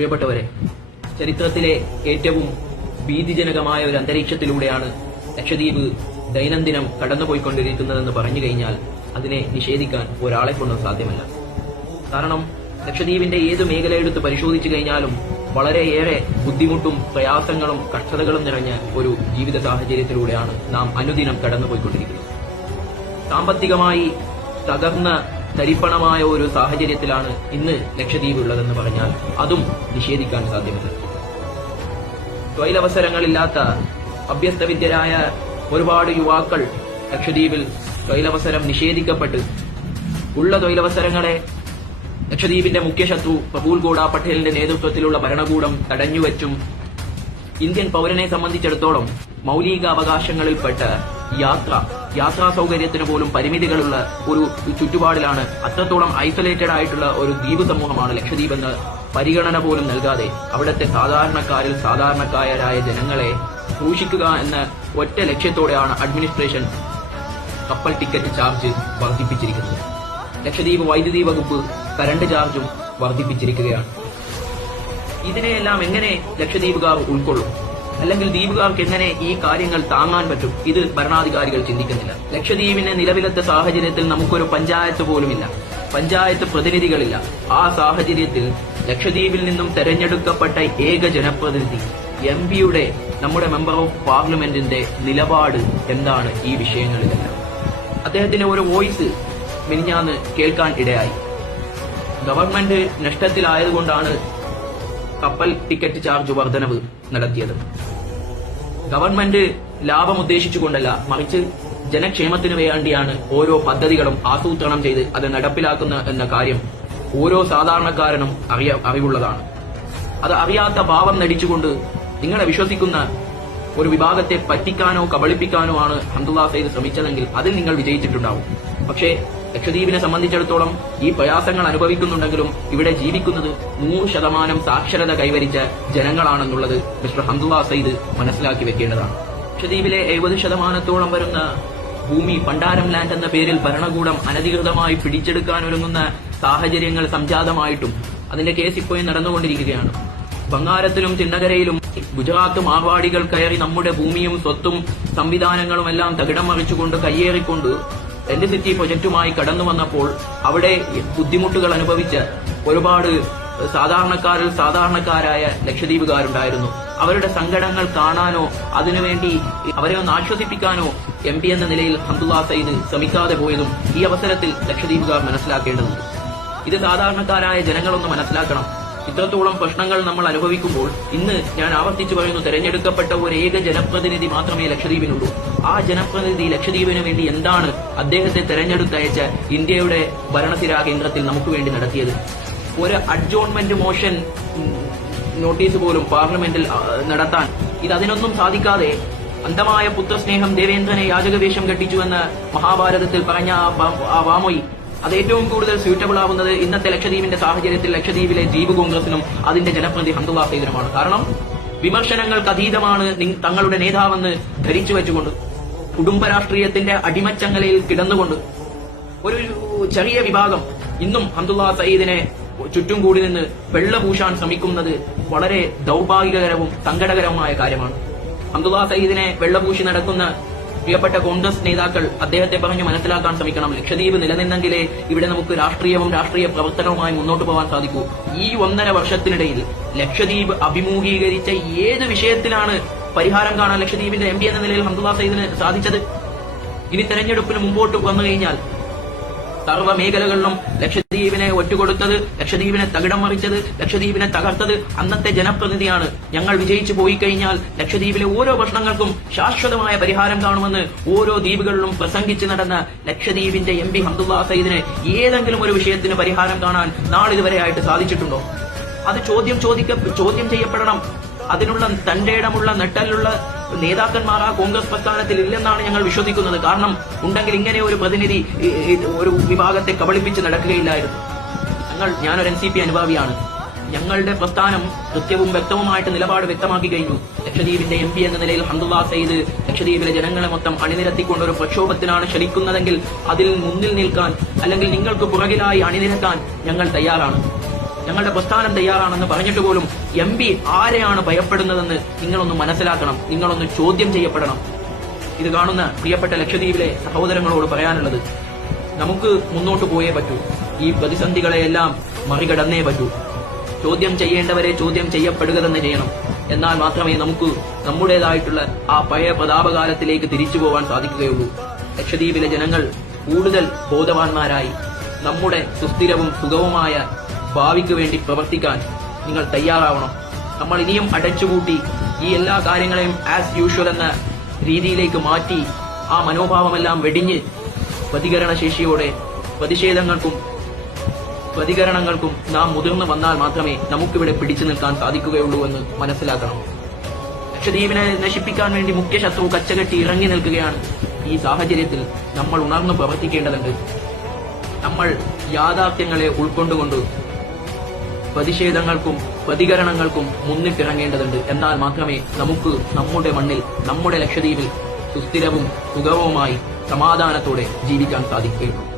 പ്രിയപ്പെട്ടവരെ ചരിത്രത്തിലെ ഏറ്റവും ഭീതിജനകമായ ഒരു അന്തരീക്ഷത്തിലൂടെയാണ് ലക്ഷദ്വീപ് ദൈനംദിനം കടന്നുപോയിക്കൊണ്ടിരിക്കുന്നതെന്ന് പറഞ്ഞു കഴിഞ്ഞാൽ അതിനെ നിഷേധിക്കാൻ ഒരാളെ കൊണ്ടും സാധ്യമല്ല. കാരണം ലക്ഷദ്വീപിന്റെ ഏത് മേഖല എടുത്ത് പരിശോധിച്ചു കഴിഞ്ഞാലും വളരെയേറെ ബുദ്ധിമുട്ടും പ്രയാസങ്ങളും കഷ്ടതകളും നിറഞ്ഞ ഒരു ജീവിത സാഹചര്യത്തിലൂടെയാണ് നാം അനുദിനം കടന്നുപോയിക്കൊണ്ടിരിക്കുന്നത്. സാമ്പത്തികമായി തകർന്ന തരിപ്പണമായ ഒരു സാഹചര്യത്തിലാണ് ഇന്ന് ലക്ഷദ്വീപ് ഉള്ളതെന്ന് പറഞ്ഞാൽ അതും നിഷേധിക്കാൻ സാധ്യമല്ല. തൊഴിലവസരങ്ങളില്ലാത്ത അഭ്യസ്തവിദ്യരായ ഒരുപാട് യുവാക്കൾ ലക്ഷദ്വീപിൽ തൊഴിലവസരം നിഷേധിക്കപ്പെട്ട് ഉള്ള തൊഴിലവസരങ്ങളെ ലക്ഷദ്വീപിന്റെ മുഖ്യ ശത്രു പ്രഫുൽ ഗോഡ പട്ടേലിന്റെ നേതൃത്വത്തിലുള്ള ഭരണകൂടം തടഞ്ഞുവച്ചും ഇന്ത്യൻ പൗരനെ സംബന്ധിച്ചിടത്തോളം മൗലിക അവകാശങ്ങളിൽപ്പെട്ട യാത്ര യാത്രാ സൗകര്യത്തിന് പോലും പരിമിതികളുള്ള ഒരു ചുറ്റുപാടിലാണ് അത്രത്തോളം ഐസൊലേറ്റഡ് ആയിട്ടുള്ള ഒരു ദ്വീപ് സമൂഹമാണ് ലക്ഷദ്വീപ് എന്ന് പരിഗണന പോലും നൽകാതെ അവിടുത്തെ സാധാരണക്കാരിൽ സാധാരണക്കാരായ ജനങ്ങളെ സൂക്ഷിക്കുക എന്ന ഒറ്റ ലക്ഷ്യത്തോടെയാണ് അഡ്മിനിസ്ട്രേഷൻ കപ്പൽ ടിക്കറ്റ് ചാർജ് വർദ്ധിപ്പിച്ചിരിക്കുന്നത്. ലക്ഷദ്വീപ് വൈദ്യുതി വകുപ്പ് കരണ്ട് ചാർജും വർദ്ധിപ്പിച്ചിരിക്കുകയാണ്. ഇതിനെയെല്ലാം എങ്ങനെ ലക്ഷദ്വീപുകാർ ഉൾക്കൊള്ളും? അല്ലെങ്കിൽ ദ്വീപുകാർക്ക് എങ്ങനെ ഈ കാര്യങ്ങൾ താങ്ങാൻ പറ്റും? ഇത് ഭരണാധികാരികൾ ചിന്തിക്കുന്നില്ല. ലക്ഷദ്വീപിന്റെ നിലവിലത്തെ സാഹചര്യത്തിൽ നമുക്കൊരു പഞ്ചായത്ത് പോലുമില്ല. പഞ്ചായത്ത് പ്രതിനിധികളില്ല. ആ സാഹചര്യത്തിൽ ലക്ഷദ്വീപിൽ നിന്നും തെരഞ്ഞെടുക്കപ്പെട്ട ഏക ജനപ്രതിനിധി എം പിയുടെ നമ്മുടെ മെമ്പർ ഓഫ് പാർലമെന്റിന്റെ നിലപാട് എന്താണ് ഈ വിഷയങ്ങളിലെല്ലാം? അദ്ദേഹത്തിന്റെ ഒരു വോയിസ് മിനിഞ്ഞാന്ന് കേൾക്കാൻ ഇടയായി. ഗവൺമെന്റ് നഷ്ടത്തിലായതുകൊണ്ടാണ് കപ്പൽ ടിക്കറ്റ് ചാർജ് വർധനവ് നടത്തിയത് ഗവൺമെന്റ് ലാഭം ഉദ്ദേശിച്ചുകൊണ്ടല്ല മറിച്ച് ജനക്ഷേമത്തിനു വേണ്ടിയാണ് ഓരോ പദ്ധതികളും ആസൂത്രണം ചെയ്ത് അത് നടപ്പിലാക്കുന്ന എന്ന കാര്യം ഓരോ സാധാരണക്കാരനും അറിയ അറിവുള്ളതാണ്. അത് അറിയാത്ത ഭാവം നടിച്ചുകൊണ്ട് നിങ്ങളെ വിശ്വസിക്കുന്ന ഒരു വിഭാഗത്തെ പറ്റിക്കാനോ കബളിപ്പിക്കാനോ ആണ് ഹംദുല്ലാ സയ്യിദ് ശ്രമിച്ചതെങ്കിൽ അതിൽ നിങ്ങൾ വിജയിച്ചിട്ടുണ്ടാവും. പക്ഷേ ലക്ഷദ്വീപിനെ സംബന്ധിച്ചിടത്തോളം ഈ പ്രയാസങ്ങൾ അനുഭവിക്കുന്നുണ്ടെങ്കിലും ഇവിടെ ജീവിക്കുന്നത് നൂറ് ശതമാനം സാക്ഷരത കൈവരിച്ച ജനങ്ങളാണെന്നുള്ളത് മിസ്റ്റർ ഹംദുല്ലാ സയ്യിദ് മനസ്സിലാക്കി വെക്കേണ്ടതാണ്. ലക്ഷദ്വീപിലെ എഴുപത് ശതമാനത്തോളം വരുന്ന ഭൂമി പണ്ടാരം ലാൻഡ് എന്ന പേരിൽ ഭരണകൂടം അനധികൃതമായി പിടിച്ചെടുക്കാൻ ഒരുങ്ങുന്ന സാഹചര്യങ്ങൾ സംജാതമായിട്ടും അതിന്റെ കേസ് ഇപ്പോഴും നടന്നുകൊണ്ടിരിക്കുകയാണ്. ബംഗാരത്തിലും തിണ്ണകരയിലും ഗുജറാത്ത് മാർവാടികൾ കയറി നമ്മുടെ ഭൂമിയും സ്വത്തും സംവിധാനങ്ങളും എല്ലാം തകിടം മറിച്ചുകൊണ്ട് കയ്യേറിക്കൊണ്ട് എന്റെ സിറ്റി പ്രൊജക്ടുമായി കടന്നു വന്നപ്പോൾ അവിടെ ബുദ്ധിമുട്ടുകൾ അനുഭവിച്ച് ഒരുപാട് സാധാരണക്കാരിൽ സാധാരണക്കാരായ ലക്ഷദ്വീപുകാരുണ്ടായിരുന്നു. അവരുടെ സങ്കടങ്ങൾ കാണാനോ അതിനുവേണ്ടി അവരെ ഒന്ന് ആശ്വസിപ്പിക്കാനോ എം പി എന്ന നിലയിൽ ഹംദുല്ലാ സയ്യിദ് ശ്രമിക്കാതെ പോയതും ഈ അവസരത്തിൽ ലക്ഷദ്വീപുകാർ മനസ്സിലാക്കേണ്ടതുണ്ട്. ഇത് സാധാരണക്കാരായ ജനങ്ങളൊന്ന് മനസ്സിലാക്കണം. ഇത്രത്തോളം പ്രശ്നങ്ങൾ നമ്മൾ അനുഭവിക്കുമ്പോൾ ഇന്ന് ഞാൻ ആവർത്തിച്ചു പറയുന്നു തെരഞ്ഞെടുക്കപ്പെട്ട ഒരു ഏക ജനപ്രതിനിധി മാത്രമേ ലക്ഷദ്വീപിനുള്ളൂ. ആ ജനപ്രതിനിധി ലക്ഷദ്വീപിന് വേണ്ടി എന്താണ് അദ്ദേഹത്തെ തെരഞ്ഞെടുത്തയച്ച ഇന്ത്യയുടെ ഭരണസിരാ കേന്ദ്രത്തിൽ നമുക്ക് വേണ്ടി നടത്തിയത്? ഒരു അഡ്ജോൺമെന്റ് മോഷൻ നോട്ടീസ് പോലും പാർലമെന്റിൽ നടത്താൻ. ഇത് അതിനൊന്നും സാധിക്കാതെ അന്ധമായ പുത്രസ്നേഹം ദേവേന്ദ്രനെ യാചകവേഷം കെട്ടിച്ചുവെന്ന് മഹാഭാരതത്തിൽ പറഞ്ഞ ആ വാമൊഴി അത് ഏറ്റവും കൂടുതൽ സ്യൂറ്റബിൾ ആവുന്നത് ഇന്നത്തെ ലക്ഷദ്വീപിന്റെ സാഹചര്യത്തിൽ ലക്ഷദ്വീപിലെ ദ്വീപ് കോൺഗ്രസിനും അതിന്റെ ജനപ്രതി ഹന്തുവാ സൈദനുമാണ് കാരണം വിമർശനങ്ങൾക്ക് അതീതമാണ് തങ്ങളുടെ നേതാവെന്ന് ധരിച്ചു വെച്ചുകൊണ്ട് കുടുംബ രാഷ്ട്രീയത്തിന്റെ അടിമച്ചങ്ങലയിൽ കിടന്നുകൊണ്ട്. ഒരു ചെറിയ വിഭാഗം ഇന്നും ഹന്തുല്ലാ സയ്യിദിനെ ചുറ്റും കൂടി നിന്ന് വെള്ളപൂശാൻ ശ്രമിക്കുന്നത് വളരെ ദൗർഭാഗ്യകരവും സങ്കടകരവുമായ കാര്യമാണ്. ഹന്തുല്ലാ സയ്യിദിനെ വെള്ളപൂശി നടക്കുന്ന പ്രിയപ്പെട്ട കോൺഗ്രസ് നേതാക്കൾ അദ്ദേഹത്തെ പറഞ്ഞു മനസ്സിലാക്കാൻ ശ്രമിക്കണം. ലക്ഷദ്വീപ് നിലനിന്നെങ്കിലേ ഇവിടെ നമുക്ക് രാഷ്ട്രീയവും രാഷ്ട്രീയ പ്രവർത്തനവുമായി മുന്നോട്ട് പോകാൻ സാധിക്കൂ. ഈ ഒന്നര വർഷത്തിനിടയിൽ ലക്ഷദ്വീപ് അഭിമുഖീകരിച്ച ഏത് വിഷയത്തിലാണ് പരിഹാരം കാണാൻ ലക്ഷദ്വീപിന്റെ എം എന്ന നിലയിൽ ഹംദുല്ലാ ഇതിന് സാധിച്ചത്? ഇനി തെരഞ്ഞെടുപ്പിന് മുമ്പോട്ട് വന്നു കഴിഞ്ഞാൽ സർവ മേഖലകളിലും ലക്ഷദ്വീപിനെ ഒറ്റുകൊടുത്തത് ലക്ഷദ്വീപിനെ തകിടം മറിച്ചത് ലക്ഷദ്വീപിനെ തകർത്തത് അന്നത്തെ ജനപ്രതിനിധിയാണ്. ഞങ്ങൾ വിജയിച്ചു പോയി കഴിഞ്ഞാൽ ലക്ഷദ്വീപിലെ ഓരോ പ്രശ്നങ്ങൾക്കും ശാശ്വതമായ പരിഹാരം കാണുമെന്ന് ഓരോ ദ്വീപുകളിലും പ്രസംഗിച്ചു നടന്ന ലക്ഷദ്വീപിന്റെ എം പി ഹംദുല്ലാ സയ്യിദിന് ഏതെങ്കിലും ഒരു വിഷയത്തിന് പരിഹാരം കാണാൻ നാളിതുവരെ ആയിട്ട് സാധിച്ചിട്ടുണ്ടോ? അത് ചോദ്യം ചോദിക്ക ചോദ്യം ചെയ്യപ്പെടണം. അതിനുള്ള തന്റെ ഇടമുള്ള നെട്ടലുള്ള നേതാക്കന്മാർ ആ കോൺഗ്രസ് പ്രസ്ഥാനത്തിൽ ഇല്ലെന്നാണ് ഞങ്ങൾ വിശ്വസിക്കുന്നത്. കാരണം ഉണ്ടെങ്കിൽ ഇങ്ങനെ ഒരു പ്രതിനിധി ഒരു വിഭാഗത്തെ കബളിപ്പിച്ച് നടക്കുകയില്ലായിരുന്നു. ഞങ്ങൾ ഞാനൊരു എൻ സി പി അനുഭാവിയാണ്. ഞങ്ങളുടെ പ്രസ്ഥാനം കൃത്യവും വ്യക്തവുമായിട്ട് നിലപാട് വ്യക്തമാക്കി കഴിഞ്ഞു. ലക്ഷദ്വീപിന്റെ എം പി എന്ന നിലയിൽ ഹംദുല്ലാ സയ്യിദ് ലക്ഷദ്വീപിലെ ജനങ്ങളെ മൊത്തം അണിനിരത്തിക്കൊണ്ട് ഒരു പ്രക്ഷോഭത്തിനാണ് ക്ഷണിക്കുന്നതെങ്കിൽ അതിൽ മുന്നിൽ നിൽക്കാൻ അല്ലെങ്കിൽ നിങ്ങൾക്ക് പുറകിലായി അണിനിരത്താൻ ഞങ്ങൾ തയ്യാറാണ്. ഞങ്ങളുടെ പ്രസ്ഥാനം തയ്യാറാണെന്ന് പറഞ്ഞിട്ട് പോലും എം പി ആരെയാണ് ഭയപ്പെടുന്നതെന്ന് നിങ്ങളൊന്ന് മനസ്സിലാക്കണം. നിങ്ങളൊന്ന് ചോദ്യം ചെയ്യപ്പെടണം. ഇത് കാണുന്ന പ്രിയപ്പെട്ട ലക്ഷദ്വീപിലെ സഹോദരങ്ങളോട് പറയാനുള്ളത് നമുക്ക് മുന്നോട്ട് പോയേ പറ്റൂ. ഈ പ്രതിസന്ധികളെയെല്ലാം മറികടന്നേ പറ്റൂ. ചോദ്യം ചെയ്യേണ്ടവരെ ചോദ്യം ചെയ്യപ്പെടുക തന്നെ ചെയ്യണം. എന്നാൽ മാത്രമേ നമുക്ക് നമ്മുടേതായിട്ടുള്ള ആ പഴയ പ്രതാപകാലത്തിലേക്ക് തിരിച്ചു പോകാൻ സാധിക്കുകയുള്ളൂ. ലക്ഷദ്വീപിലെ ജനങ്ങൾ കൂടുതൽ ബോധവാന്മാരായി. നമ്മുടെ സുസ്ഥിരവും സുഖവുമായ ഭാവിക്ക് വേണ്ടി പ്രവർത്തിക്കാൻ നിങ്ങൾ തയ്യാറാവണം. നമ്മൾ ഇനിയും അടച്ചുകൂട്ടി ഈ എല്ലാ കാര്യങ്ങളെയും ആസ് യൂഷ്വൽ എന്ന രീതിയിലേക്ക് മാറ്റി ആ മനോഭാവമെല്ലാം വെടിഞ്ഞ് പ്രതികരണ ശേഷിയോടെ പ്രതിഷേധങ്ങൾക്കും പ്രതികരണങ്ങൾക്കും നാം മുതിർന്നു വന്നാൽ മാത്രമേ നമുക്കിവിടെ പിടിച്ചു നിൽക്കാൻ സാധിക്കുകയുള്ളൂ എന്ന് മനസ്സിലാക്കണം. ലക്ഷദ്വീപിനെ നശിപ്പിക്കാൻ വേണ്ടി മുഖ്യ ശത്രു കച്ചകെട്ടി ഇറങ്ങി നിൽക്കുകയാണ് ഈ സാഹചര്യത്തിൽ നമ്മൾ ഉണർന്നു പ്രവർത്തിക്കേണ്ടതുണ്ട്. നമ്മൾ യാഥാർത്ഥ്യങ്ങളെ ഉൾക്കൊണ്ടുകൊണ്ട് പ്രതിഷേധങ്ങൾക്കും പ്രതികരണങ്ങൾക്കും മുന്നിട്ടിറങ്ങേണ്ടതുണ്ട്. എന്നാൽ മാത്രമേ നമുക്ക് നമ്മുടെ മണ്ണിൽ നമ്മുടെ ലക്ഷദ്വീപിൽ സുസ്ഥിരവും സുഗമവുമായി സമാധാനത്തോടെ ജീവിക്കാൻ സാധിക്കുകയുള്ളൂ.